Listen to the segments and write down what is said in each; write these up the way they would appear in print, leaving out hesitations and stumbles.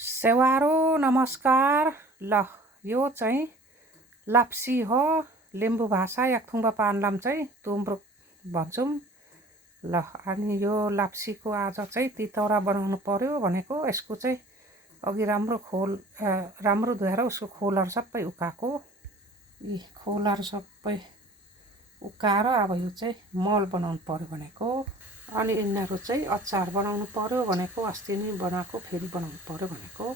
सेवारो नमस्कार। ल यो चाहिँ लाप्सी हो। लिम्बू भाषा याकथुङबा पानलाम चाहिँ तुम्रुक भन्छौँ। ल अनि यो लाप्सीको आज चाहिँ तितौरा बनाउनु पर्यो भनेको यसको चाहिँ अघि राम्रो धोएर उसको खोलहरू सबै उकाएको। यी खोलहरू सबै उकाएर अब यो चाहिँ मल बनाउनु पर्यो भनेको। अनि यिनीहरू चाहिँ अचार बनाउनु पर्यो भनेको। अस्ति नै बनाएको फेरि बनाउनु पर्यो भनेको।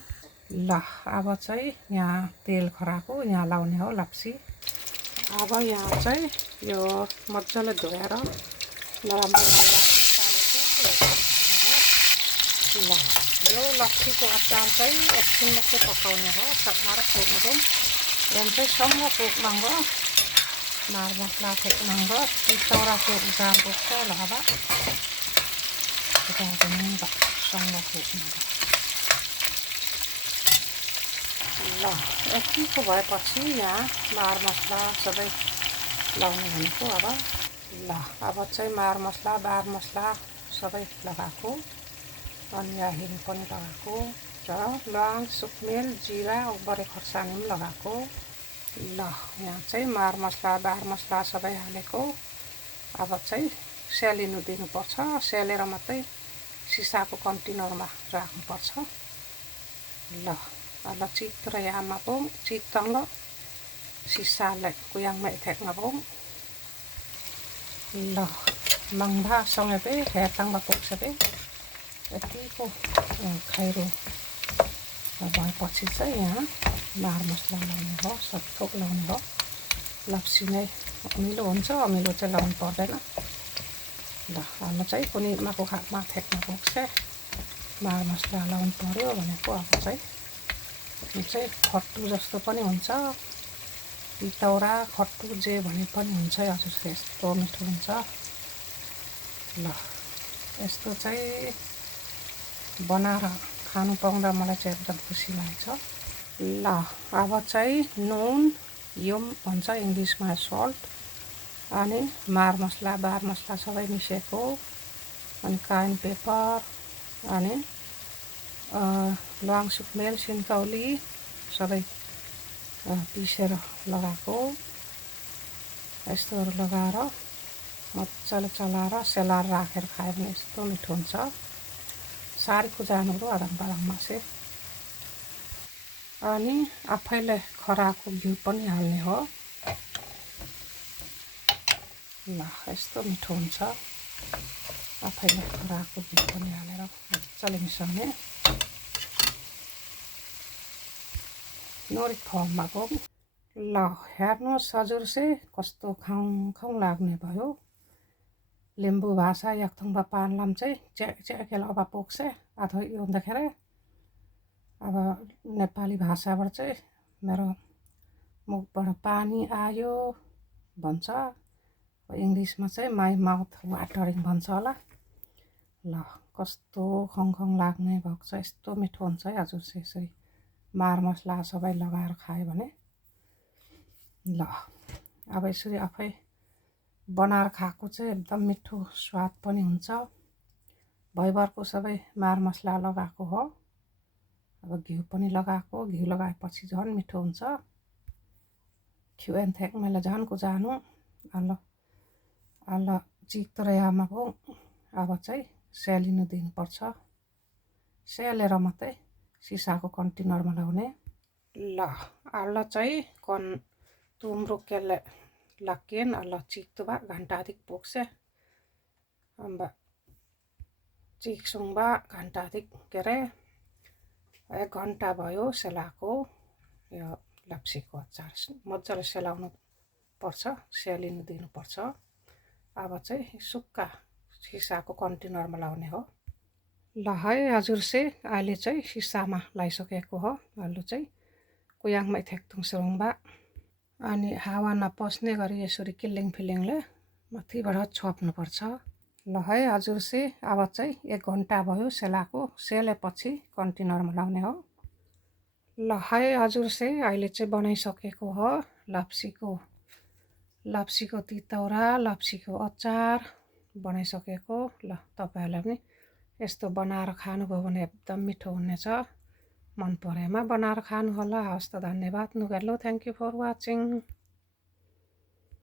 ल अब चाहिँ यहाँ तेल खराएको यहाँ लाउने हो लाप्सी। अब यहाँ चाहिँ यो मजाले धोएर नराम्रो निकालेको ल यो लप्सीको अचार चाहिँ एकछिन मात्रै पकाउने हो। सब्मार पोक्नु यहाँ चाहिँ सँग पोक्नु मार मसला पोक्नु तितौरा को उचार पोक्छ ल अब सँग पोक्नु ल यतिको भएपछि यहाँ मार मसला सबै लाउने भनेको। अब चाहिँ मार मसला बार मसला सबै लगाएको। अनि यहाँ हिङ पनि लगाएको र ल्वाङ सुकमेल जिरा बडे खोर्सानी पनि लगाएको। ल यहाँ चाहिँ मार मसला बार मसला सबै हालेको। अब चाहिँ सेलिनु दिनुपर्छ। सेलेर मात्रै सिसाको कन्टेनरमा राख्नुपर्छ। ल अब चित्र यामा पोङ चितङ सिसालाई कुयाङमा एथेक्न पोङ ल मङ्भा सँगै पे हेर्ताङमा पोक्छ पे यतिको खैरो भएपछि चाहिँ यहाँ मार मसला लाउने हो। सब लाउने हो। लप्सी नै अमिलो हुन्छ। अमिलो चाहिँ लाउनु पर्दैन। ल हाम्रो चाहिँ कुनै माको खातमा थेक्न पुग्छ। मार मसला लाउनु पर्यो भनेको। अब चाहिँ यो चाहिँ खट्टु जस्तो पनि हुन्छ। तितौरा खट्टु जे भने पनि हुन्छ। हजुर यस्तो मिठो हुन्छ। ल यस्तो चाहिँ बनाएर खानु पाउँदा मलाई चाहिँ एकदम खुसी लाग्छ। ल अब चाहिँ नुन यम भन्छ इङ्ग्लिसमा सल्ट अनि मार मसला बार मसला सबै मिसेको। अनि काइन पेपर अनि ल्वाङ सुकमेल सिन्कौली सबै पिसेर लगाएको। यस्तोहरू लगाएर मजाले चलाएर सेलाएर राखेर खायो भने यस्तो मिठो हुन्छ। सारीको जानुहरू आराम से अनि आफैले खराएको घिउ पनि हाल्ने हो। ल यस्तो मिठो हुन्छ। आफैले खराएको घिउ पनि हालेर मजाले मिसाउने। नोरिक फर्ममा पो ल हेर्नुहोस् हजुर चाहिँ कस्तो खाउँ लाग्ने भयो। लिम्बू भाषा याकथुङबा पानलाम चाहिँ च्याकेल अब पोक्छ अथवा यो भन्दाखेरि अब नेपाली भाषाबाट चाहिँ मेरो मुखबाट पानी आयो भन्छ। इङ्ग्लिसमा चाहिँ माई माउथ वाटरिङ भन्छ होला। ल कस्तो खङ लाग्ने भएको छ। यस्तो मिठो हुन्छ है हजुर चाहिँ यसरी मार मसला सबै लगाएर खायो भने। ल अब यसरी आफै बनाएर खाएको चाहिँ एकदम मिठो स्वाद पनि हुन्छ। भैभरको सबै मार मसला लगाएको हो। अब घिउ पनि लगाएको। घिउ लगाएपछि झन् मिठो हुन्छ। खिउन थेक मैले झनको जानु अल्ल चित्र यामा पो अब चाहिँ सेलिनु दिनुपर्छ। सेलेर मात्रै सिसाको कन्टेनरमा लाउने। ल अल्ल चाहिँ तुम्रो केले लक्केन अल्ल चिक्तुबा घन्टा अधिक पोक्छ। अब चिक्सुङबा घन्टा अधिक के अरे 1 घन्टा भयो सेलाएको। यो लप्सीको अचार मजाले सेलाउनु पर्छ। सेलिनु दिनुपर्छ। अब चाहिँ सुक्खा सिसाको कन्टेनरमा लाउने हो। ल है हजुर चाहिँ अहिले चाहिँ सिसामा लगाइसकेको हो। अहिले चाहिँ कुयाङमा थेक्थुङ सुरुङबा अनि हावा नपस्ने गरी यसरी किल्लिङ फिल्लिङले माथिबाट छोप्नुपर्छ। ल है हजुर चाहिँ अब चाहिँ 1 घन्टा भयो सेलाएको। सेलेपछि कन्टेनरमा लाउने हो। ल है हजुर चाहिँ अहिले चाहिँ बनाइसकेको हो लाप्सीको तितौरा लाप्सीको अचार बनाइसकेको। ल तपाईँहरूलाई पनि यस्तो बनाएर खानुभयो भने एकदम मिठो हुनेछ। मन परेमा बनाएर खानुहोला। हवस् त, धन्यवाद नुगेलो। Thank you for watching.